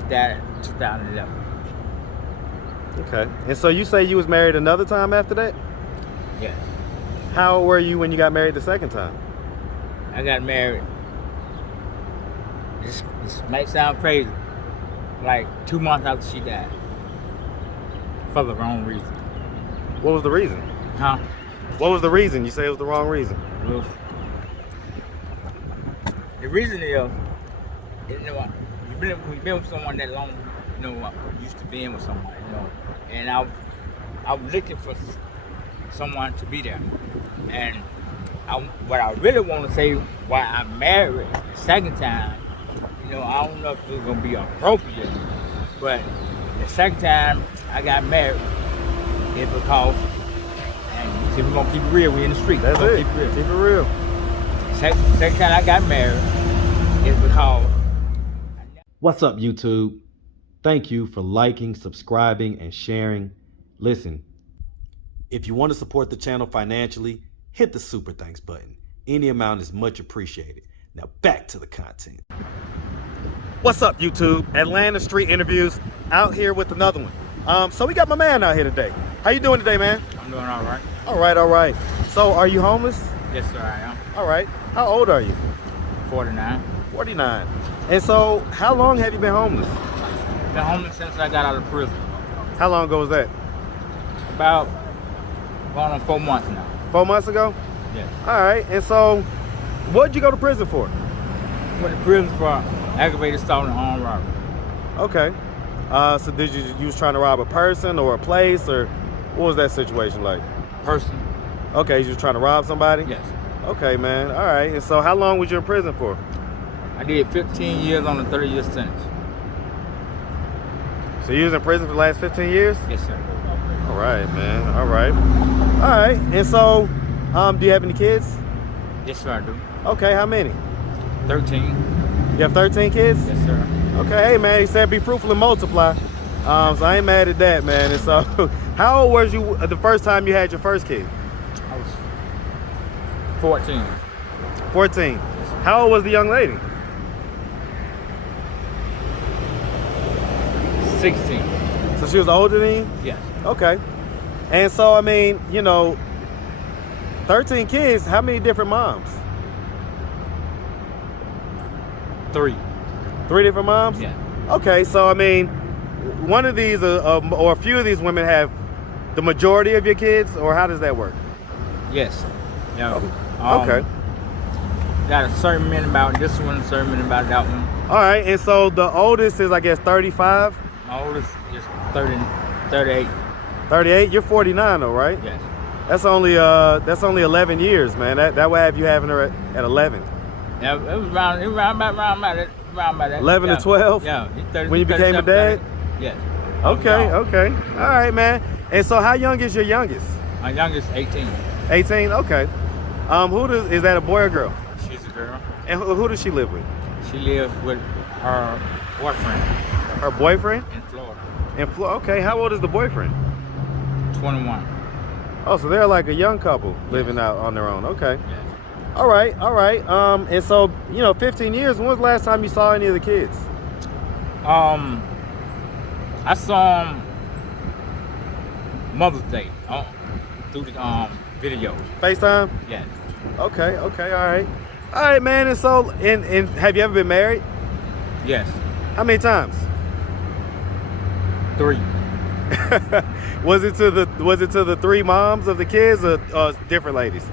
she died in 2011. Okay. And so you say you was married another time after that? Yes. How old were you when you got married the second time? I got married. This might sound crazy. Like 2 months after she died. For the wrong reason. What was the reason? Huh? What was the reason? You say it was the wrong reason. Well, the reason is, we've been with someone that long, used to being with someone, and I was looking for someone to be there. And what I really want to say, why I married the second time, I don't know if it's gonna be appropriate, but the second time I got married is because, and see, we're gonna keep it real. We in the street. That's it. Keep it real. Second time I got married is because. What's up, YouTube? Thank you for liking, subscribing, and sharing. Listen, if you want to support the channel financially, hit the super thanks button. Any amount is much appreciated. Now back to the content. What's up, YouTube? Atlanta Street Interviews, out here with another one. So we got my man out here today. How you doing today, man? I'm doing all right. All right. So are you homeless? Yes, sir, I am. All right. How old are you? 49. 49. And so how long have you been homeless? Been homeless since I got out of prison. How long ago was that? About going on 4 months now. 4 months ago? Yes. All right. And so what did you go to prison for? Went to prison for aggravated assault and armed robbery. Okay. So did you was trying to rob a person or a place, or what was that situation like? Person. Okay, you was trying to rob somebody? Yes. Okay, man. All right. And so how long was you in prison for? I did 15 years on a 30-year sentence. So you was in prison for the last 15 years? Yes, sir. All right, man. All right. And so, do you have any kids? Yes, sir, I do. Okay, how many? 13. You have 13 kids? Yes, sir. Okay, hey, man, he said be fruitful and multiply. So I ain't mad at that, man. And so, how old was you the first time you had your first kid? I was 14. 14. How old was the young lady? 16. So she was older than you? Yes. Okay. And so, I mean, 13 kids, how many different moms? 3. 3 different moms? Yeah. Okay, so, I mean, one of these or a few of these women have the majority of your kids, or how does that work? Yes. Yeah. Okay. Got a certain minute about this one, a certain minute about that one. All right, and so the oldest is, I guess, 35? My oldest is 38. 38? You're 49 though, right? Yes. That's only 11 years, man. That would have you having her at 11. Yeah, it was around about that. 11 yeah. to 12? Yeah. When you became a dad? Yes. Okay. All right, man. And so how young is your youngest? My youngest, 18. 18? Okay. Is that a boy or girl? She's a girl. And who does she live with? She lives with her boyfriend. Her boyfriend? In Florida. In Florida. Okay. How old is the boyfriend? 21. Oh, so they're like a young couple living out on their own. Okay. Yes. All right. And so, 15 years, when was the last time you saw any of the kids? I saw them Mother's Day through the video. FaceTime? Yes. Okay, all right. All right, man. And so, and have you ever been married? Yes. How many times? 3. Was it to the 3 moms of the kids, or different ladies?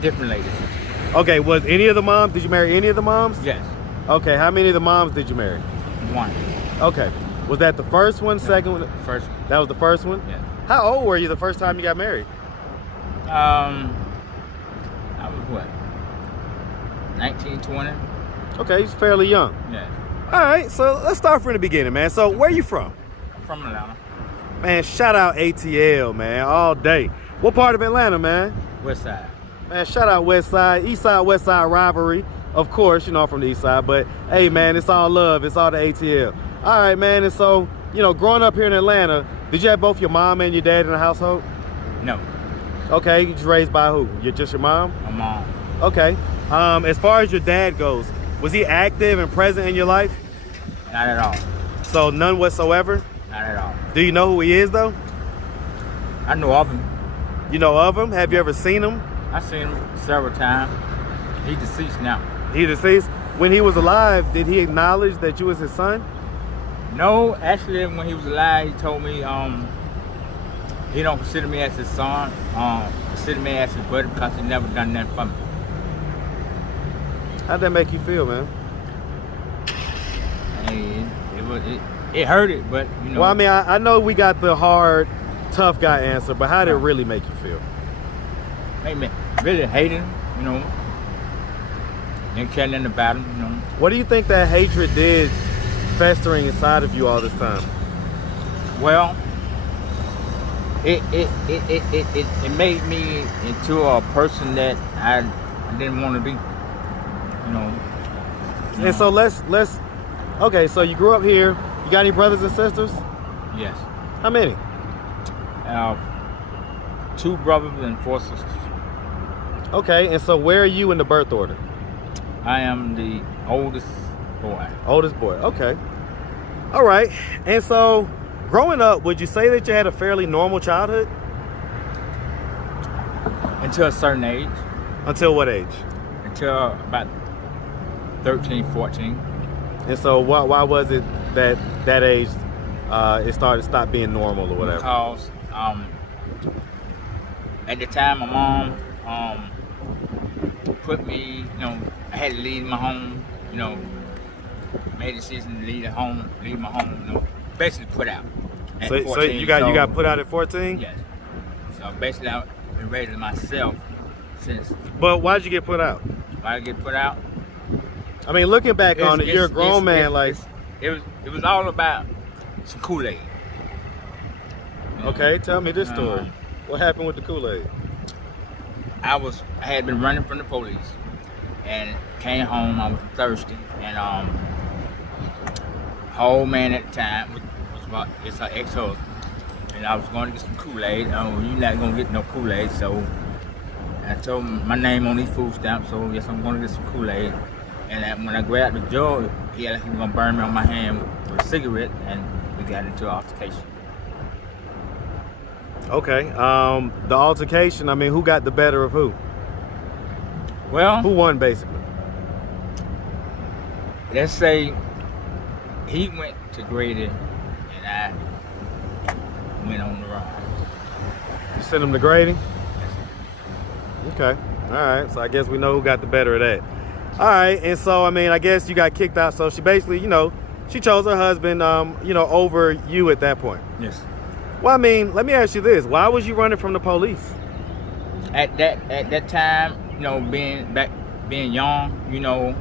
Different ladies. Okay, did you marry any of the moms? Yes. Okay, how many of the moms did you marry? 1. Okay. Was that the first one, second one? First one. That was the first one? Yes. How old were you the first time you got married? I was what? 19, 20? Okay, he's fairly young. Yeah. All right, so let's start from the beginning, man. So where you from? From Atlanta. Man, shout out ATL, man, all day. What part of Atlanta, man? West Side. Man, shout out West Side. East Side, West Side rivalry. Of course, I'm from the East Side, but hey, man, it's all love. It's all the ATL. All right, man, and so, growing up here in Atlanta, did you have both your mom and your dad in the household? No. Okay, you was raised by who? Just your mom? My mom. Okay. As far as your dad goes, was he active and present in your life? Not at all. So none whatsoever? Not at all. Do you know who he is though? I know of him. You know of him? Have you ever seen him? I've seen him several times. He's deceased now. He deceased? When he was alive, did he acknowledge that you was his son? No, actually, when he was alive, he told me he don't consider me as his son. Consider me as his brother because he never done nothing for me. How'd that make you feel, man? And it hurt it, but you know. Well, I mean, I know we got the hard, tough guy answer, but how did it really make you feel? Made me really hate him, you know. Didn't care nothing about him, you know. What do you think that hatred did festering inside of you all this time? Well, it made me into a person that I didn't want to be, you know. And so let's okay, so you grew up here. You got any brothers and sisters? Yes. How many? 2 brothers and 4 sisters. Okay, and so where are you in the birth order? I am the oldest boy. Oldest boy, okay. All right, and so growing up, would you say that you had a fairly normal childhood? Until a certain age. Until what age? Until about 13, 14. And so why was it that age it stopped being normal or whatever? Because at the time my mom put me, you know, I had to leave my home, you know, made a decision to leave my home, you know, basically put out. So you got put out at 14? Yes. So basically I've been raising myself since. But why'd you get put out? Why I get put out? I mean, looking back on it, you're a grown man. It was all about some Kool-Aid. Okay, tell me this story. What happened with the Kool-Aid? I had been running from the police and came home. I was thirsty, and her old man at the time it's her ex-husband, and I was going to get some Kool-Aid. Oh, you're not gonna get no Kool-Aid, so I told him my name on these food stamps. So yes, I'm going to get some Kool-Aid. And when I grabbed the jug, he was gonna burn me on my hand with a cigarette, and we got into an altercation. Okay, the altercation, I mean, who got the better of who? Well, who won basically? Let's say he went to Grady and I went on the run. You sent him to Grady? Okay, all right, so I guess we know who got the better of that. All right, and so, I mean, I guess you got kicked out, so she basically, you know, she chose her husband, you know, over you at that point. Yes. Well, I mean, let me ask you this. Why was you running from the police? At that time, you know, being young, you know,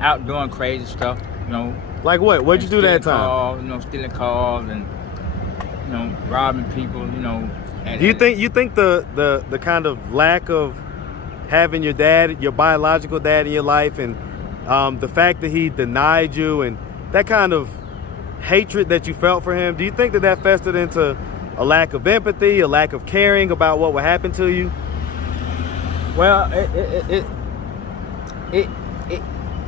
out doing crazy stuff, you know. Like what? What'd you do that time? Cars, you know, stealing cars and, you know, robbing people, you know. Do you think the kind of lack of having your dad, your biological dad in your life, and the fact that he denied you and that kind of hatred that you felt for him, do you think that festered into a lack of empathy, a lack of caring about what would happen to you? Well,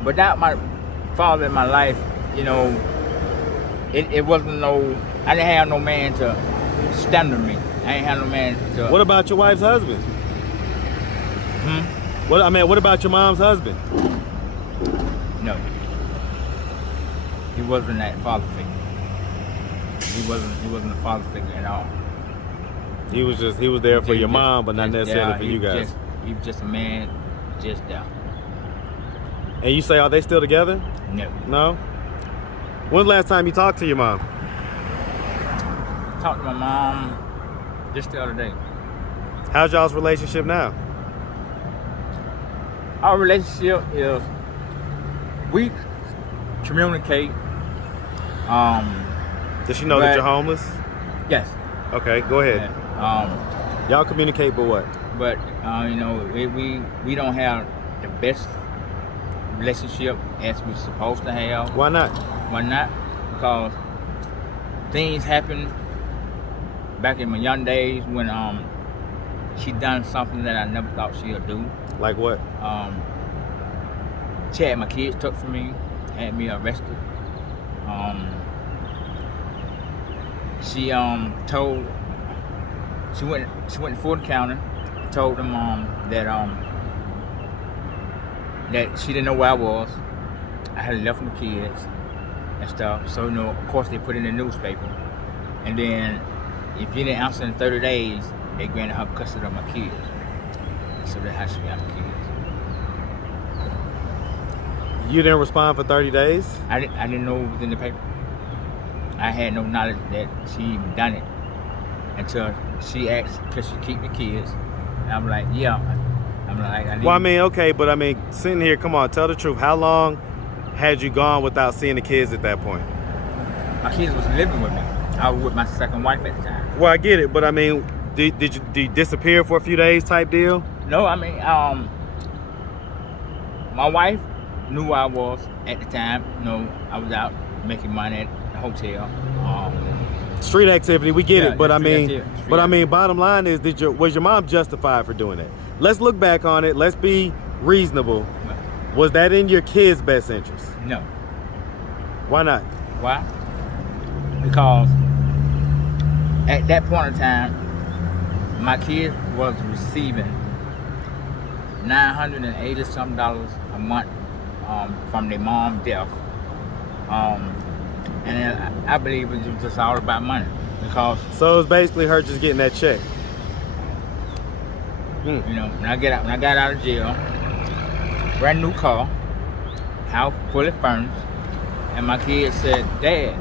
without my father in my life, you know, it wasn't I didn't have no man to stand on me. I ain't have no man to. What about your wife's husband? What about your mom's husband? No. He wasn't that father figure. He wasn't a father figure at all. He was there for your mom, but not necessarily for you guys. He was just a man, just there. And you say, are they still together? No. No? When's the last time you talked to your mom? Talked to my mom just the other day. How's y'all's relationship now? Our relationship is, we communicate. Does she know that you're homeless? Yes. Okay, go ahead. Yeah. Y'all communicate, but what? But you know, we don't have the best relationship as we're supposed to have. Why not? Why not? Because things happen back in my young days when she done something that I never thought she'd do. Like what? She had my kids took from me, had me arrested. She told she went to Ford County, told them that she didn't know where I was. I had left with the kids and stuff. So of course they put it in the newspaper. And then if you didn't answer in 30 days, they granted her custody of my kids. So that's how she got the kids. You didn't respond for 30 days? I didn't know it was in the paper. I had no knowledge that she even done it until she asked, could she keep the kids? And I'm like, yeah. I'm like, well, I mean, okay, but I mean, sitting here, come on, tell the truth. How long had you gone without seeing the kids at that point? My kids was living with me. I was with my second wife at the time. Well, I get it, but I mean, did you disappear for a few days type deal? No, I mean, my wife knew where I was at the time. I was out making money at the hotel. Street activity, we get it, but I mean, bottom line is, was your mom justified for doing that? Let's look back on it. Let's be reasonable. Was that in your kids' best interest? No. Why not? Why? Because at that point in time, my kid was receiving $980-something a month from their mom's death. And I believe it was just all about money. Because so it was basically her just getting that check. When I got out of jail, brand new car, house fully furnished, and my kids said, Dad,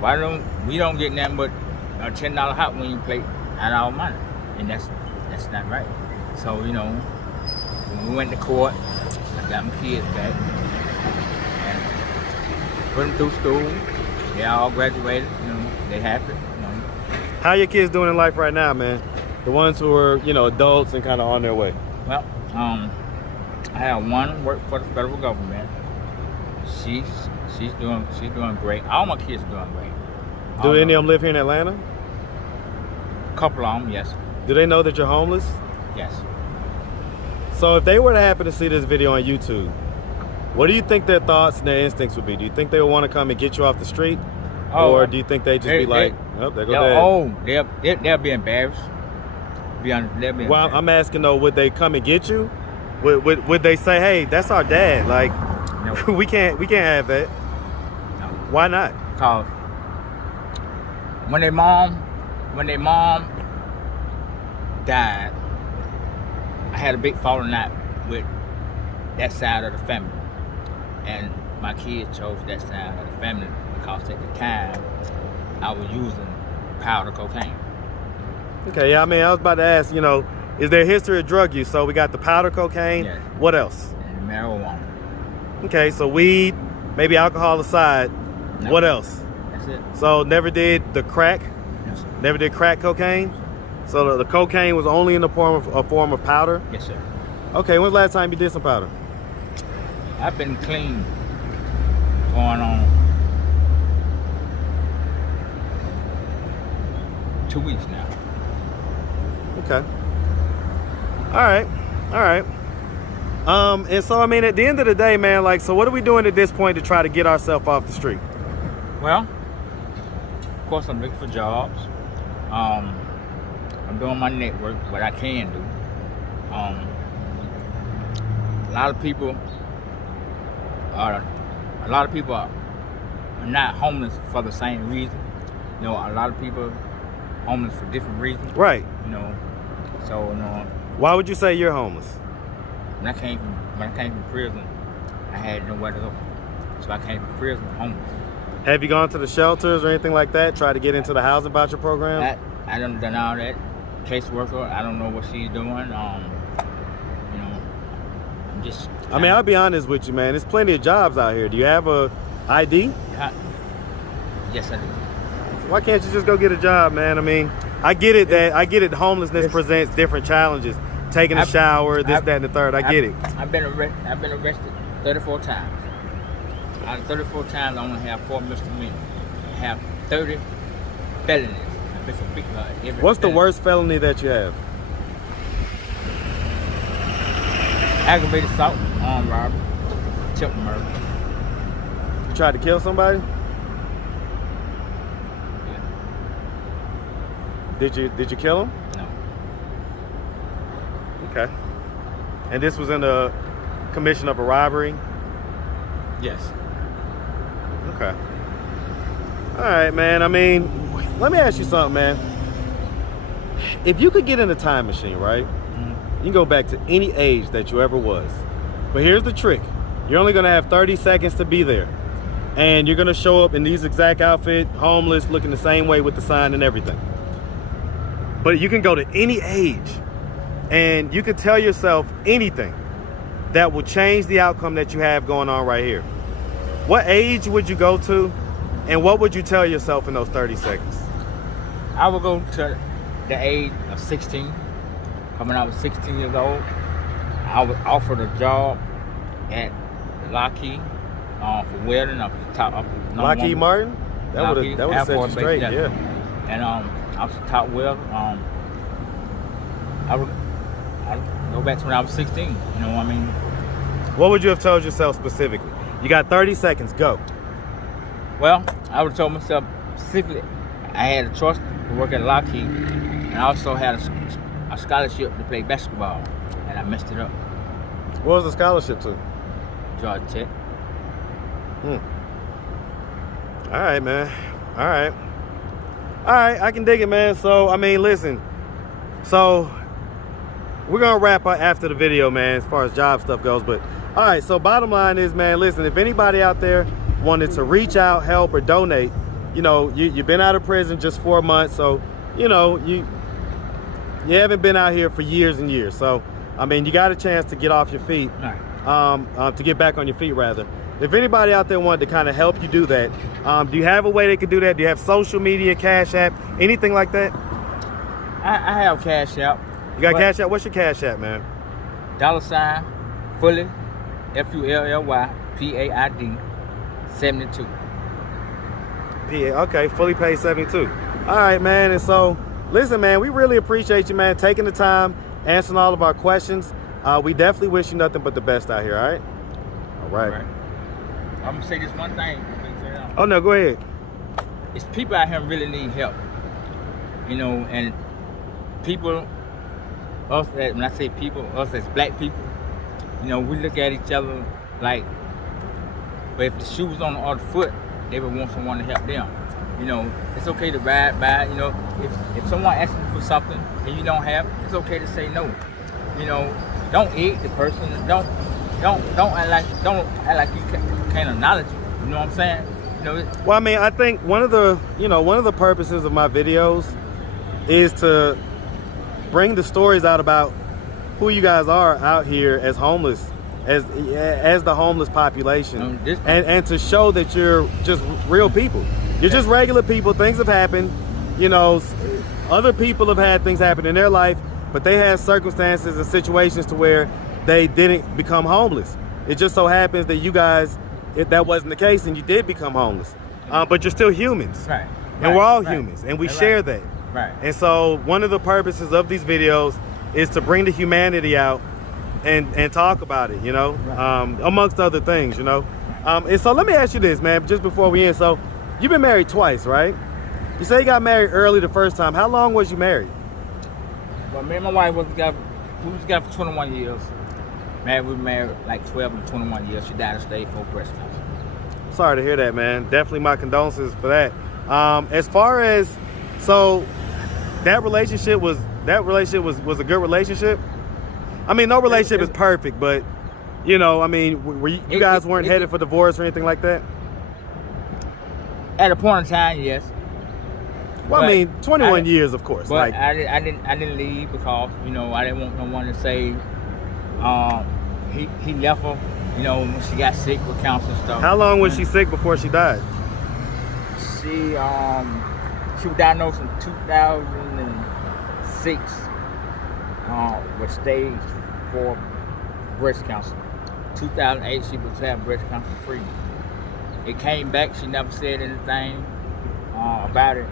why don't we get nothing but a $10 hot wing plate out of our money? And that's not right. So when we went to court, I got my kids back and put them through school. They all graduated. They happy. How your kids doing in life right now, man? The ones who are adults and kind of on their way. Well, I have one work for the federal government. She's doing great. All my kids are doing great. Do any of them live here in Atlanta? A couple of them, yes. Do they know that you're homeless? Yes. So if they were to happen to see this video on YouTube, what do you think their thoughts and their instincts would be? Do you think they would want to come and get you off the street? Or do you think they'd just be like, oh, there go Dad? Oh, they'll be embarrassed. Well, I'm asking though, would they come and get you? Would they say, hey, that's our dad? Like, no. we can't have that. No. Why not? Because when their mom died, I had a big falling out with that side of the family. And my kids chose that side of the family because at the time I was using powder cocaine. Okay, yeah, I mean, I was about to ask, is there a history of drug use? So we got the powder cocaine. Yes. What else? And marijuana. Okay, so weed, maybe alcohol aside. No. What else? That's it. So never did the crack? No, sir. Never did crack cocaine? So the cocaine was only in the form of powder? Yes, sir. Okay, when's the last time you did some powder? I've been clean going on 2 weeks now. Okay. All right. And so, I mean, at the end of the day, man, like, so what are we doing at this point to try to get ourselves off the street? Well, of course, I'm looking for jobs. I'm doing my network, what I can do. A lot of people are not homeless for the same reason. A lot of people are homeless for different reasons. Right. So why would you say you're homeless? When I came from prison, I had nowhere to go. So I came from prison homeless. Have you gone to the shelters or anything like that? Try to get into the housing voucher program? I done all that. Caseworker, I don't know what she's doing. I'm just. I mean, I'll be honest with you, man. There's plenty of jobs out here. Do you have a ID? Yes, I do. Why can't you just go get a job, man? I mean, I get it. Homelessness presents different challenges. Taking a shower, that, and the third. I get it. I've been arrested 34 times. Out of 34 times, I only have 4 misdemeanors. I have 30 felonies. What's the worst felony that you have? Aggravated assault, armed robbery, attempted murder. You tried to kill somebody? Did you kill him? No. Okay. And this was in the commission of a robbery? Yes. Okay. All right, man. I mean, let me ask you something, man. If you could get in a time machine, right? You can go back to any age that you ever was. But here's the trick. You're only gonna have 30 seconds to be there. And you're gonna show up in these exact outfit, homeless, looking the same way with the sign and everything. But you can go to any age and you can tell yourself anything that will change the outcome that you have going on right here. What age would you go to, and what would you tell yourself in those 30 seconds? I would go to the age of 16. Coming out of 16 years old, I was offered a job at Lockheed for welding up the top. Lockheed Martin? That would have set you straight, yeah. And I was the top welder. I'd go back to when I was 16. You know what I mean? What would you have told yourself specifically? You got 30 seconds, go. Well, I would have told myself specifically I had a choice to work at Lockheed, and I also had a scholarship to play basketball, and I messed it up. What was the scholarship to? Georgia Tech. All right, man. All right, I can dig it, man. So, I mean, listen. So, we're going to wrap up after the video, man, as far as job stuff goes. But, all right, so bottom line is, man, listen, if anybody out there wanted to reach out, help, or donate, you know, you've been out of prison just 4 months. So, you know, you haven't been out here for years and years. So, I mean, you got a chance to get off your feet, to get back on your feet, rather. If anybody out there wanted to kind of help you do that, do you have a way they could do that? Do you have social media, Cash App, anything like that? I have Cash App. You got Cash App? What's your Cash App, man? $ Fully, FULLY, PAID, 72. Okay, fully paid 72. All right, man. And so, listen, man, we really appreciate you, man, taking the time, answering all of our questions. We definitely wish you nothing but the best out here, all right? All right. I'm going to say this one thing. Oh, no, go ahead. It's people out here really need help. You know, and people, us, when I say people, us as black people, you know, we look at each other like, but if the shoe was on the other foot, they would want someone to help them. You know, it's okay to ride by, you know, if someone asks you for something and you don't have, it's okay to say no. You know, don't eat the person, don't act like you can't acknowledge it. You know what I'm saying? You know, well, I mean, I think one of the purposes of my videos is to bring the stories out about who you guys are out here as homeless, as the homeless population, and to show that you're just real people. You're just regular people. Things have happened. You know, other people have had things happen in their life, but they had circumstances and situations to where they didn't become homeless. It just so happens that you guys, if that wasn't the case, and you did become homeless, but you're still humans, right? And we're all humans, and we share that. Right. And so one of the purposes of these videos is to bring the humanity out and talk about it, you know, amongst other things, you know. And so let me ask you this, man, just before we end. So you've been married twice, right? You say you got married early the first time. How long was you married? Well, me and my wife was together for 21 years. We were married like 12 and 21 years. She died of stage 4 breast cancer. Sorry to hear that, man. Definitely my condolences for that. As far as, so that relationship was a good relationship? I mean, no relationship is perfect, but you know, I mean, you guys weren't headed for divorce or anything like that? At a point in time, yes. Well, I mean, 21 years, of course. But like, I didn't leave because, you know, I didn't want no one to say he left her, you know, when she got sick with cancer and stuff. How long was she sick before she died? She was diagnosed in 2006 with stage 4 breast cancer. 2008 she was having breast cancer free. It came back. She never said anything about it,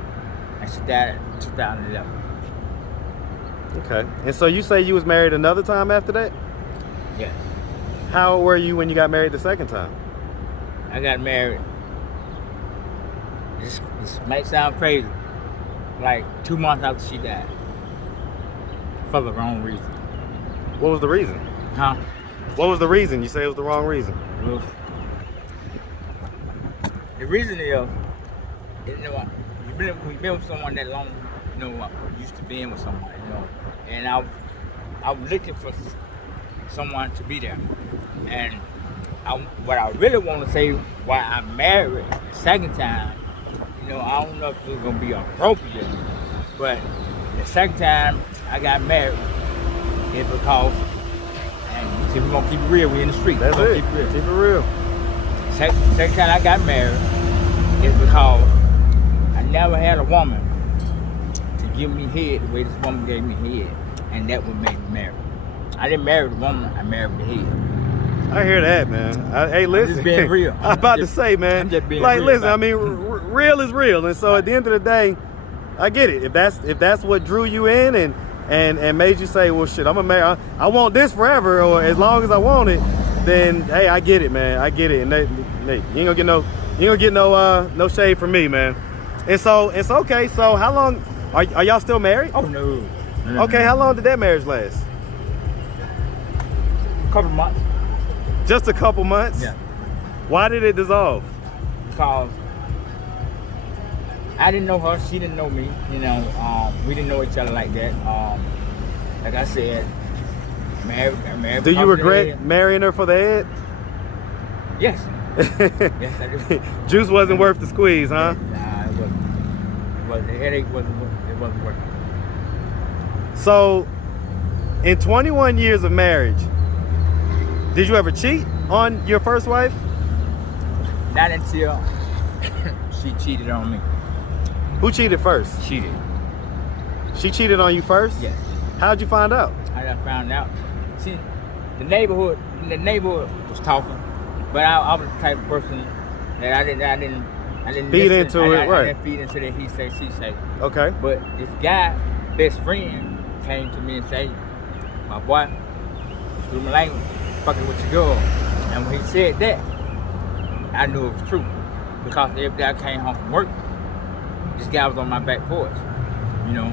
and she died in 2011. Okay. And so you say you was married another time after that? Yes. How old were you when you got married the second time? I got married. This might sound crazy. like 2 months after she died. For the wrong reason. What was the reason? Huh? What was the reason? You say it was the wrong reason. Well, the reason is, you know, we've been with someone that long, you know, used to being with someone, you know, and I was looking for someone to be there. And what I really want to say, why I married the second time, you know, I don't know if it's going to be appropriate, but the second time I got married is because, and see, we're going to keep it real, we're in the street. That's it. Keep it real. Second time I got married is because I never had a woman to give me head the way this woman gave me head, and that what made me marry. I didn't marry the woman, I married the head. I hear that, man. Hey, listen. I'm just being real. I was about to say, man. I'm just being like, real. listen. I mean, real is real, and so at the end of the day, I get it. If that's what drew you in and made you say, well, shit, I'm gonna marry. I want this forever, or as long as I want it, then hey, I get it, man. I get it, and you ain't gonna get no shade from me, man. And so it's okay. So how long are y'all still married? Oh no. Okay, how long did that marriage last? A couple of months. Just a couple months? Yeah. Why did it dissolve? Because I didn't know her, she didn't know me. You know, we didn't know each other like that. Like I said, married. Do you regret marrying her for the head? Yes. Yes, I do. Juice wasn't worth the squeeze, huh? Nah, it wasn't. The headache wasn't worth it. So, in 21 years of marriage, did you ever cheat on your first wife? Not until she cheated on me. Who cheated first? She did. She cheated on you first? Yes. How'd you find out? I found out. See, the neighborhood was talking, but I was the type of person that I didn't Feed listen. into it, right? I didn't feed into that he say, she say. Okay. But this guy, best friend, came to me and said, my boy, screw my language, fucking with your girl. And when he said that, I knew it was true. Because every day I came home from work, this guy was on my back porch, you know.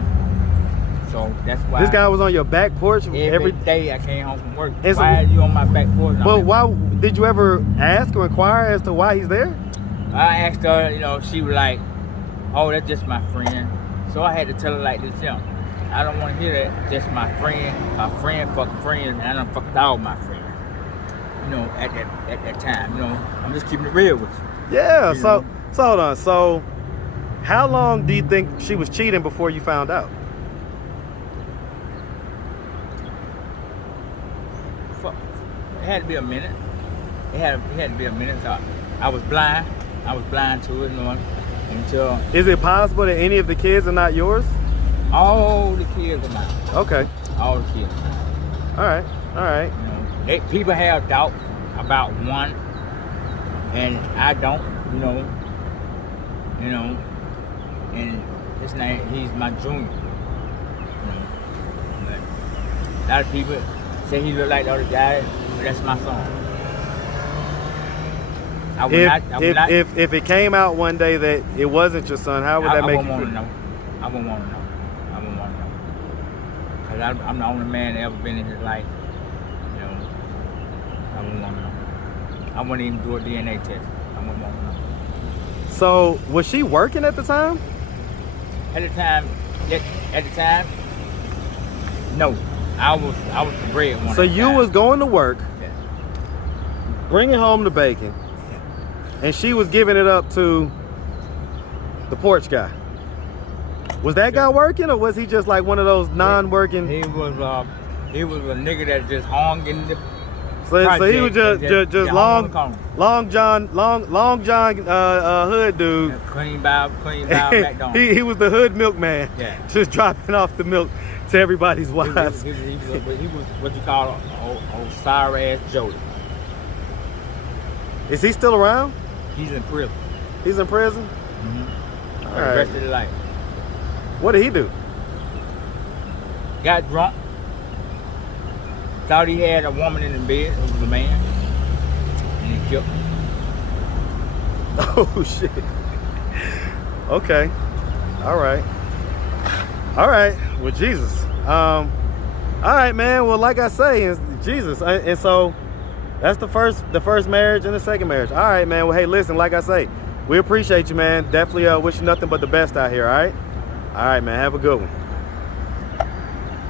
So that's why. This guy was on your back porch every day I came home from work. So, why are you on my back porch? But why did you ever ask or inquire as to why he's there? I asked her, you know, she was like, oh, that's just my friend. So I had to tell her like this, you know, I don't want to hear that. Just my friend. My friend fucking friend, and I done fucked all my friends. You know, at that time, you know, I'm just keeping it real with you. Yeah. So hold on. So how long do you think she was cheating before you found out? It had to be a minute. It had to be a minute. So I was blind. I was blind to it, you know, until. Is it possible that any of the kids are not yours? All the kids are mine. Okay. All the kids are mine. All right. All right. You know, people have doubt about one, and I don't. You know. And his name, he's my junior. You know, but a lot of people say he look like the other guy, but that's my son. If it came out one day that it wasn't your son, how would that make you feel? I wouldn't want to know. I wouldn't want to know. Because I'm the only man that ever been in his life. You know, I wouldn't want to know. I wouldn't even do a DNA test. I wouldn't want to know. So, was she working at the time? At the time, no. I was the breadwinner. So you was going to work, yeah, bringing home the bacon, and she was giving it up to the porch guy. Was that guy working, or was he just like one of those non-working? He was a nigga that just hung in the. So he was just long John hood dude. Clean bow back down. he was the hood milkman. Yeah. Just dropping off the milk to everybody's wives. He was what you call a sorry ass Jody. Is he still around? He's in prison. He's in prison? Mm-hmm. All For right. the rest of his life. What did he do? Got drunk. Thought he had a woman in the bed. It was a man. And he killed him. Oh, shit. Okay. All right. All right, well, Jesus. All right, man. Well, like I say, Jesus, and so that's the first marriage and the second marriage. All right, man. Well, hey, listen, like I say, we appreciate you, man. Definitely wish you nothing but the best out here. All right, man. Have a good one.